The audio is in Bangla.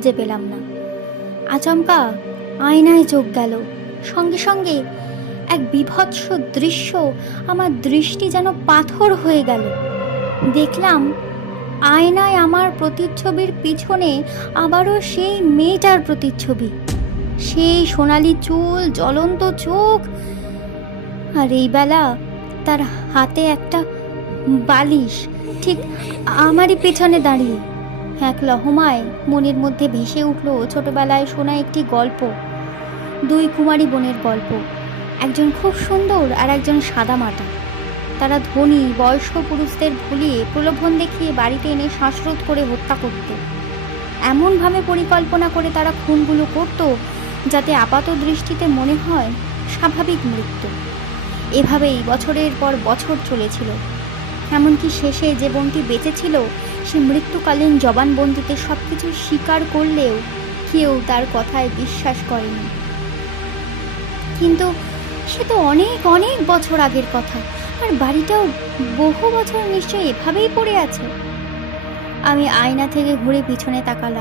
খুঁজে পেলাম না। আচমকা আয়নায় চোখ গেল, সঙ্গে সঙ্গে এক বীভৎস দৃশ্য আমার দৃষ্টি যেন পাথর হয়ে গেল। দেখলাম আয়নায় আমার প্রতিচ্ছবির পিছনে আবারও সেই মেয়েটার প্রতিচ্ছবি, সেই সোনালি চুল, জ্বলন্ত চোখ, আর এই বেলা তার হাতে একটা বালিশ, ঠিক আমারই পেছনে দাঁড়িয়ে। এক লহমায় মনের মধ্যে ভেসে উঠল ছোটবেলায় শোনা একটি গল্প, দুই কুমারী বোনের গল্প। একজন খুব সুন্দর আর একজন সাদামাটা। তারা ধনী বয়স্ক পুরুষদের ভুলিয়ে প্রলোভন দেখিয়ে বাড়িতে এনে শ্বাসরোধ করে হত্যা করত। এমনভাবে পরিকল্পনা করে তারা খুনগুলো করত যাতে আপাত দৃষ্টিতে মনে হয় স্বাভাবিক মৃত্যু। এভাবেই বছরের পর বছর চলেছিল। এমনকি শেষে যে বোনটি বেঁচে ছিল সে মৃত্যুকালীন জবানবন্দিতে সব কিছু স্বীকার করলেও কেউ তার কথায় বিশ্বাস করেনি। কিন্তু সে তো অনেক অনেক বছর আগের কথা, আর বাড়িটাও বহু বছর নিশ্চয়ই এভাবেই পড়ে আছে। আমি আয়না থেকে ঘুরে পিছনে তাকালাম।